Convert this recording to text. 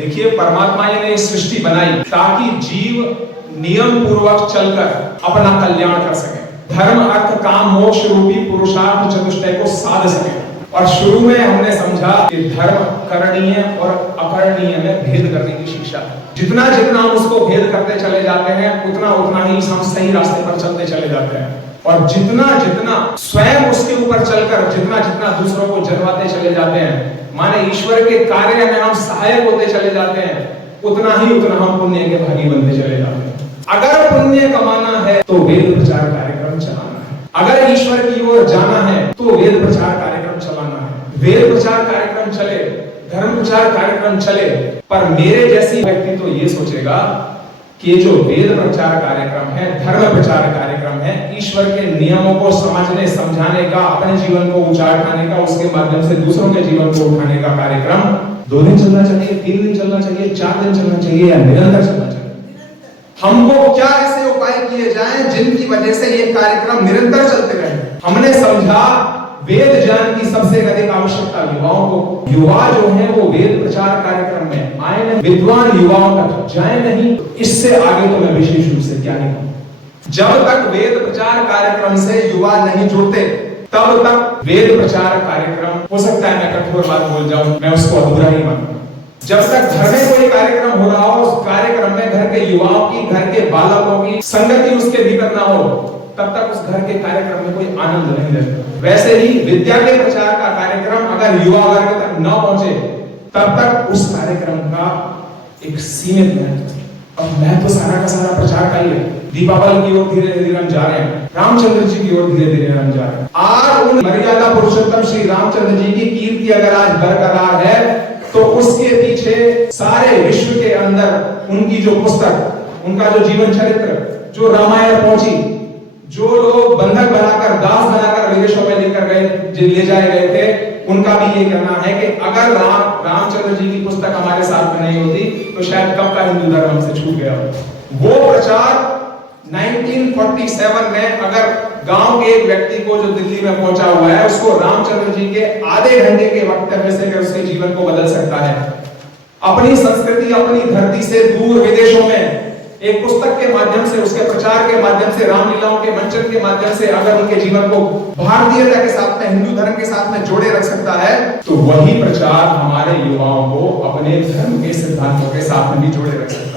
देखिए, परमात्मा ने सृष्टि बनाई ताकि जीव नियम पूर्वक चलकर अपना कल्याण कर सके, धर्म अर्थ काम मोक्ष रूपी पुरुषार्थ चतुष्टय को साध सके। और शुरू में हमने समझा कि धर्म करणीय और अकरणीय में भेद करने की शिक्षा है। जितना जितना हम उसको भेद करते चले जाते हैं उतना उतना ही हम सही रास्ते पर चलते चले जाते हैं। और जितना जितना स्वयं उसके ऊपर चलकर जितना जितना दूसरों को जन्माते चले जाते हैं, माने ईश्वर के कार्य में हम सहायक होते चले जाते हैं, उतना ही उतना हम पुण्य के भागी बनते चले जाते हैं। अगर पुण्य कमाना है तो वेद प्रचार कार्यक्रम चलाना है, अगर ईश्वर की ओर जाना है तो वेद प्रचार कार्यक्रम चलाना है। वेद प्रचार कार्यक्रम चले, धर्म प्रचार कार्यक्रम चले, पर मेरे जैसी व्यक्ति तो ये सोचेगा कि जो वेद प्रचार कार्यक्रम है, धर्म प्रचार कार्यक्रम है, ईश्वर के नियमों को समझने समझाने का, अपने जीवन को ऊंचा उठाने का, उसके माध्यम से दूसरों के जीवन को उठाने का कार्यक्रम 2 दिन चलना चाहिए, 3 दिन चलना चाहिए, 4 दिन चलना चाहिए या निरंतर चलना चाहिए। हमको क्या ऐसे उपाय किए जाएं जिनकी वजह से ये कार्यक्रम निरंतर चलते रहे। हमने समझा वेद ज्ञान की सबसे अधिक आवश्यकता युवाओं को। युवा जो है वो वेद प्रचार कार्यक्रम में आए नहीं, विद्वान युवाओं तक जाए नहीं, इससे आगे तो मैं विशेष रूप से क्या नहीं कहूं। जब तक वेद प्रचार कार्यक्रम से युवा नहीं जुड़ते तब तक वेद प्रचार कार्यक्रम, हो सकता है मैं कठोर बात बोल जाऊं, मैं उसको अधूरा ही मानूं। जब तक घर में कोई कार्यक्रम हो रहा हो, उस कार्यक्रम में घर के युवाओं की, घर के बालकों की संगति उसके भीतर ना हो, तब तक उस घर के कार्यक्रम में कोई आनंद नहीं रहता। वैसे ही विद्या के प्रचार का कार्यक्रम अगर युवा वर्ग तक न पहुंचे तब तक उस कार्यक्रम का एक सीमित महत्व, और महत्व सारा का सारा प्रचार का ही है। दीपावली की ओर धीरे धीरे हम जा रहे हैं, रामचंद्र जी की ओर धीरे धीरे हम जा रहे हैं। आज उन मर्यादा पुरुषोत्तम श्री रामचंद्र जी की कीर्ति अगर आज बरकरार है तो उसके पीछे सारे विश्व के अंदर उनकी जो पुस्तक, उनका जो जीवन चरित्र, जो रामायण पहुंची, जो लोग बंधक बनाकर, दास बनाकर विदेशों में लेकर गए, ले जाए गए थे, उनका भी ये कहना है कि अगर रामचंद्र जी की पुस्तक हमारे साथ में नहीं होती तो शायद कब का हिंदू धर्म हमसे छूट गया। वो प्रचार 1947 में अगर गांव के एक व्यक्ति को जो दिल्ली में पहुंचा हुआ है, उसको रामचंद्र जी के आधे घंटे के वक्तव्य से उसके जीवन को बदल सकता है। अपनी संस्कृति, अपनी धरती से दूर विदेशों में एक पुस्तक के माध्यम से, उसके प्रचार के माध्यम से, रामलीलाओं के मंचन के माध्यम से अगर उनके जीवन को भारतीयता के साथ में, हिंदू धर्म के साथ में जोड़े रख सकता है, तो वही प्रचार हमारे युवाओं को अपने धर्म के सिद्धांतों के साथ में भी जोड़े रख सकता है।